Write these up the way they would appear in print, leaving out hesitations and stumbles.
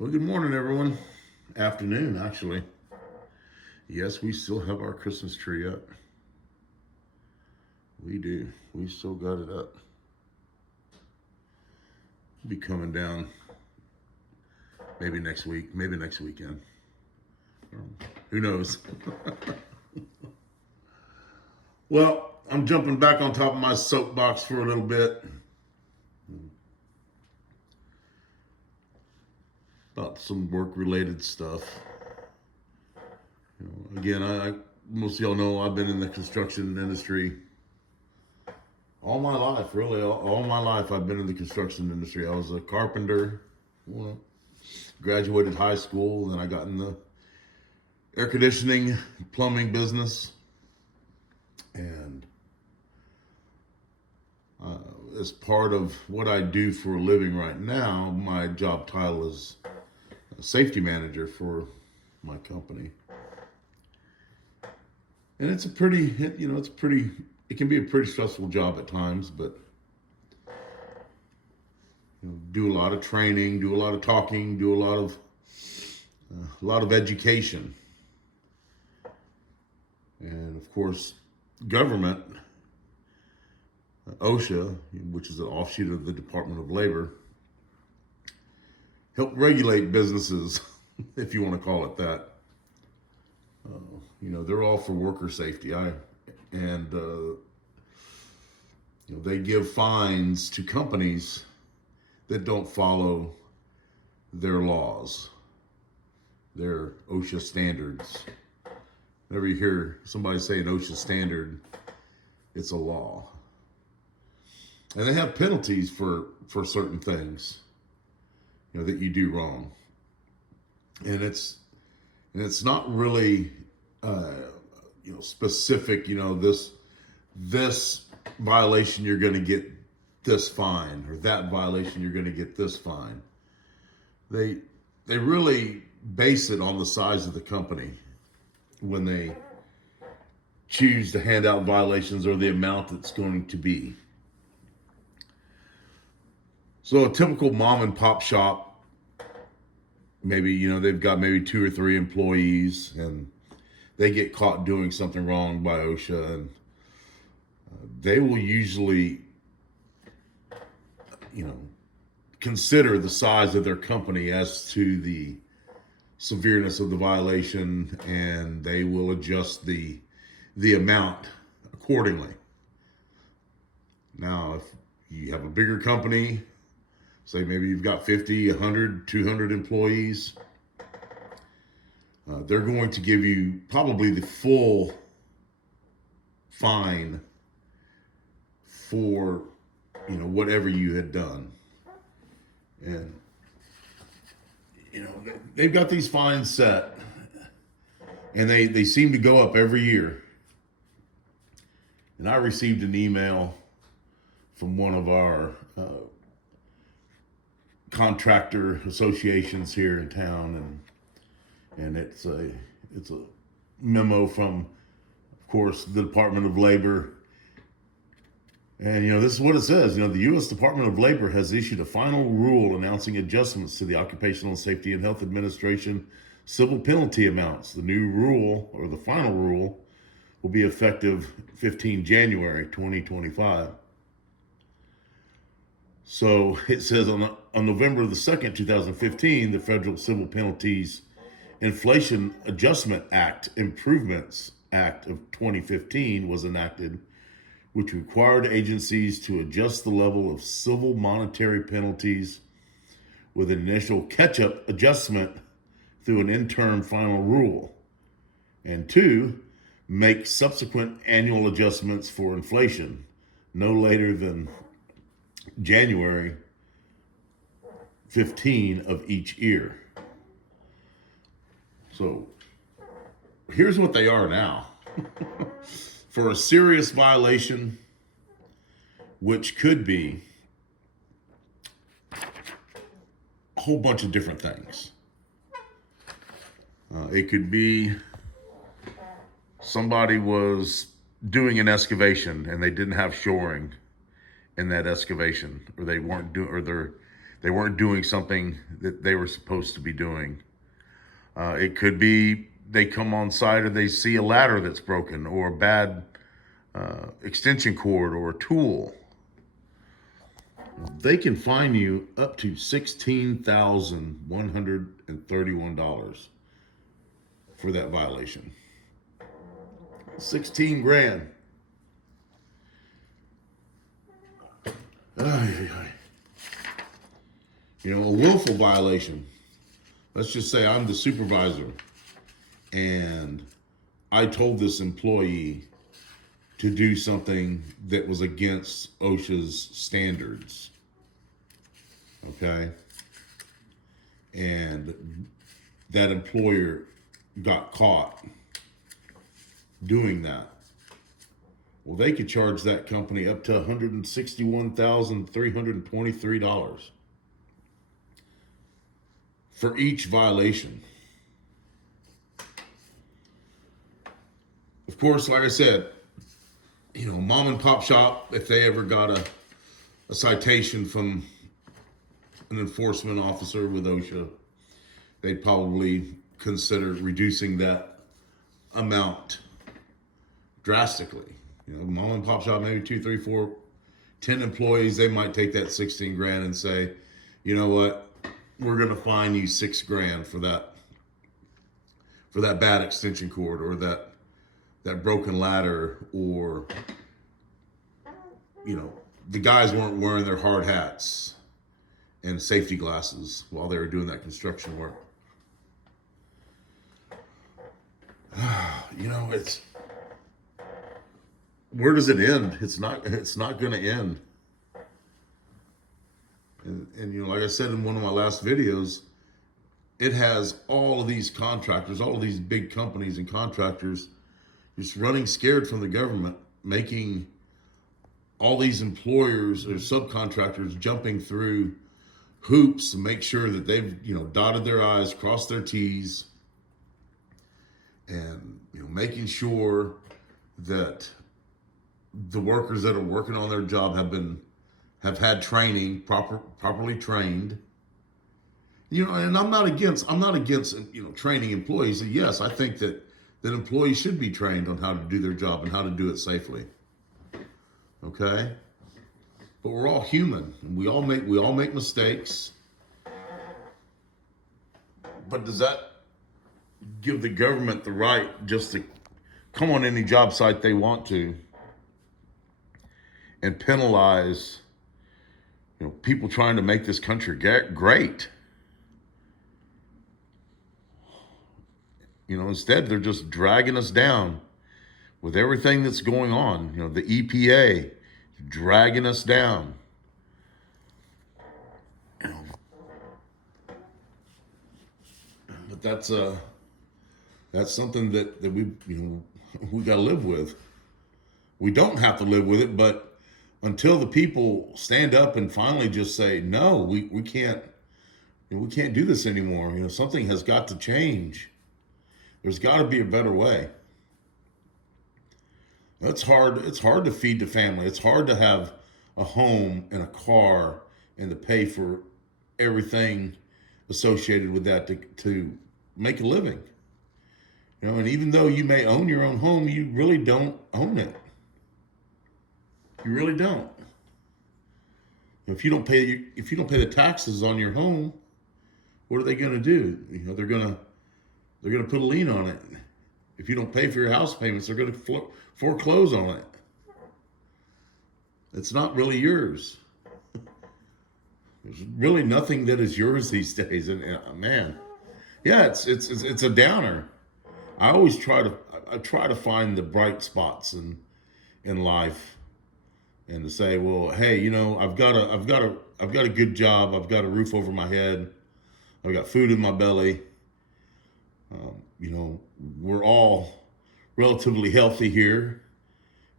Well, good morning, everyone. Afternoon, actually. Yes, we still have our Christmas tree up. We do. We still got it up. Be coming down maybe next week, maybe next weekend. Who knows? Well, I'm jumping back on top of my soapbox for a little bit about some work-related stuff. Again, most of y'all know I've been in the construction industry all my life, really. All my life, I've been in the construction industry. I was a carpenter, well, graduated high school, then I got in the air conditioning, plumbing business. And as part of what I do for a living right now, my job title is a safety manager for my company. And it's a pretty, it can be a pretty stressful job at times, but do a lot of training, do a lot of talking, do a lot of education, and of course, government, OSHA, which is an offshoot of the Department of Labor, help regulate businesses, if you want to call it that. They're all for worker safety. They give fines to companies that don't follow their laws, their OSHA standards. Whenever you hear somebody say an OSHA standard, it's a law. And they have penalties for certain things, that you do wrong. And it's not really, specific, this violation you're going to get this fine, or that violation you're going to get this fine. They really base it on the size of the company when they choose to hand out violations or the amount that's going to be. So a typical mom and pop shop, maybe, they've got maybe 2 or 3 employees, and they get caught doing something wrong by OSHA, and they will usually, consider the size of their company as to the severeness of the violation, and they will adjust the amount accordingly. Now, if you have a bigger company, say maybe you've got 50, 100, 200 employees, they're going to give you probably the full fine for, whatever you had done. And, they've got these fines set, and they seem to go up every year. And I received an email from one of our contractor associations here in town, and it's a memo from, of course, the Department of Labor. And this is what it says. The U.S. Department of Labor has issued a final rule announcing adjustments to the Occupational Safety and Health Administration civil penalty amounts. The new rule, or the final rule, will be effective 15 January 2025. So it says on November the 2nd, 2015, the Federal Civil Penalties Inflation Adjustment Act Improvements Act of 2015 was enacted, which required agencies to adjust the level of civil monetary penalties with an initial catch-up adjustment through an interim final rule, and 2, make subsequent annual adjustments for inflation no later than January 15 of each year. So here's what they are now. For a serious violation, which could be a whole bunch of different things. It could be somebody was doing an excavation and they didn't have shoring in that excavation, or they weren't doing, or They weren't doing something that they were supposed to be doing. It could be they come on site or they see a ladder that's broken or a bad extension cord or a tool. They can fine you up to $16,131 for that violation. 16 grand. You know, a willful violation. Let's just say I'm the supervisor and I told this employee to do something that was against OSHA's standards. Okay? And that employer got caught doing that. Well, they could charge that company up to $161,323 for each violation. Of course, like I said, you know, mom and pop shop, if they ever got a citation from an enforcement officer with OSHA, they'd probably consider reducing that amount drastically. You know, mom and pop shop, maybe 2, 3, 4, 10 employees, they might take that 16 grand and say, you know what, we're going to fine you $6 grand for that bad extension cord or that broken ladder, or, you know, the guys weren't wearing their hard hats and safety glasses while they were doing that construction work. You know, it's, where does it end? It's not going to end. And you know, like I said in one of my last videos, it has all of these contractors, all of these big companies and contractors just running scared from the government, making all these employers or subcontractors jumping through hoops to make sure that they've, you know, dotted their I's, crossed their T's, and, you know, making sure that the workers that are working on their job have had training, properly trained. You know, and I'm not against, you know, training employees. Yes, I think that employees should be trained on how to do their job and how to do it safely. Okay? But we're all human, and we all make mistakes. But does that give the government the right just to come on any job site they want to and penalize, you know, people trying to make this country great? You know, instead they're just dragging us down with everything that's going on. You know, the EPA dragging us down. You know, but that's something that we, you know, we got to live with. We don't have to live with it, but until the people stand up and finally just say, no, we can't, you know, we can't do this anymore. You know, something has got to change. There's got to be a better way. It's hard to feed the family. It's hard to have a home and a car and to pay for everything associated with that to make a living. You know, and even though you may own your own home, you really don't own it. You really don't. If you don't pay the taxes on your home, what are they going to do? You know, they're going to put a lien on it. If you don't pay for your house payments, they're going to foreclose on it. It's not really yours. There's really nothing that is yours these days. And man, yeah, it's a downer. I always try to find the bright spots in life, and to say, well, hey, you know, I've got a good job. I've got a roof over my head. I've got food in my belly. You know, we're all relatively healthy here,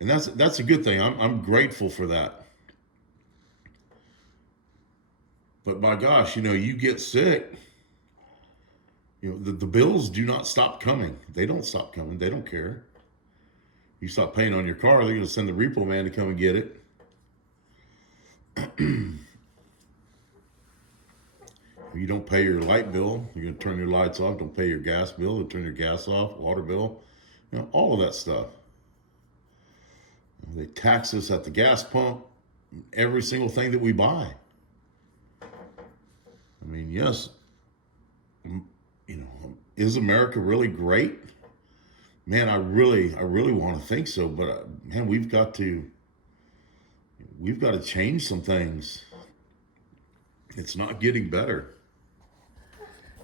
and that's a good thing. I'm grateful for that. But my gosh, you know, you get sick, you know, the bills do not stop coming. They don't stop coming. They don't care. You stop paying on your car, they're going to send the repo man to come and get it. You don't pay your light bill, you're gonna turn your lights off. Don't pay your gas bill, you'll turn your gas off, water bill, all of that stuff. They tax us at the gas pump, every single thing that we buy. I mean, yes, is America really great? Man, I really want to think so, but man, we've got to change some things. It's not getting better,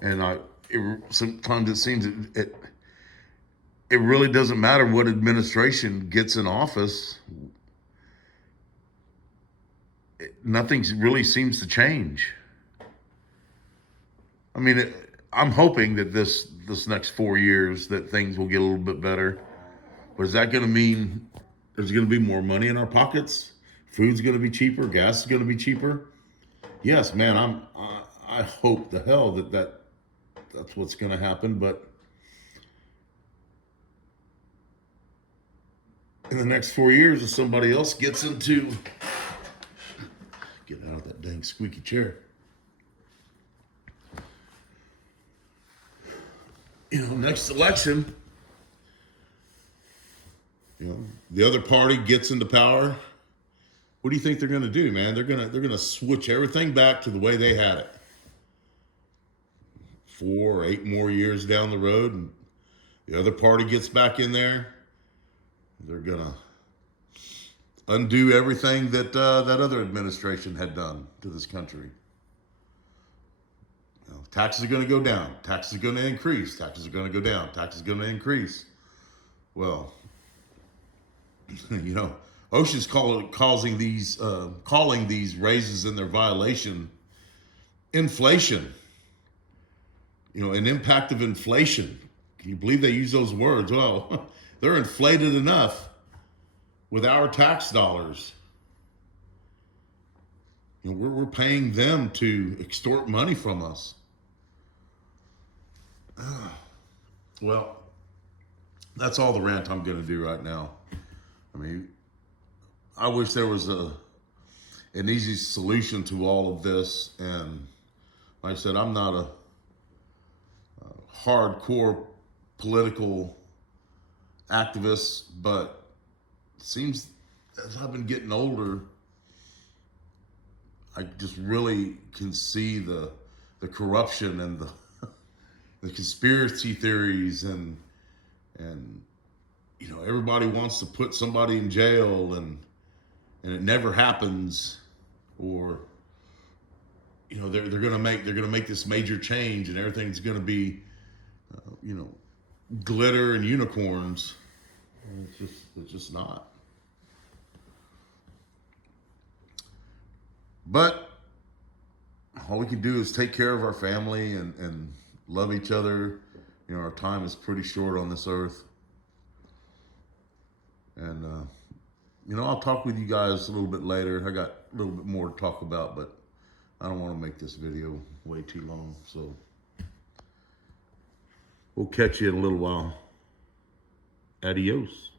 and sometimes it seems it really doesn't matter what administration gets in office. Nothing really seems to change. I mean, I'm hoping that this next 4 years that things will get a little bit better. But is that going to mean there's going to be more money in our pockets? Food's going to be cheaper. Gas is going to be cheaper. Yes, man. I hope the hell that's what's going to happen. But in the next 4 years, if somebody else gets into get out of that dang squeaky chair. Next election, the other party gets into power. What do you think they're going to do, man? They're going to switch everything back to the way they had it. 4 or 8 more years down the road, and the other party gets back in there. They're going to undo everything that that other administration had done to this country. Taxes are going to go down. Taxes are going to increase. Taxes are going to go down. Taxes are going to increase. Well, OSHA's calling these raises in their violation inflation. An impact of inflation. Can you believe they use those words? Well, they're inflated enough with our tax dollars. We're paying them to extort money from us. Well, that's all the rant I'm going to do right now. I mean, I wish there was an easy solution to all of this. And like I said, I'm not a hardcore political activist, but it seems as I've been getting older, I just really can see the corruption and the conspiracy theories and everybody wants to put somebody in jail and it never happens, or they're gonna make this major change and everything's gonna be glitter and unicorns. And it's just not. But all we can do is take care of our family and love each other. Our time is pretty short on this earth. And, I'll talk with you guys a little bit later. I got a little bit more to talk about, but I don't want to make this video way too long. So we'll catch you in a little while. Adios.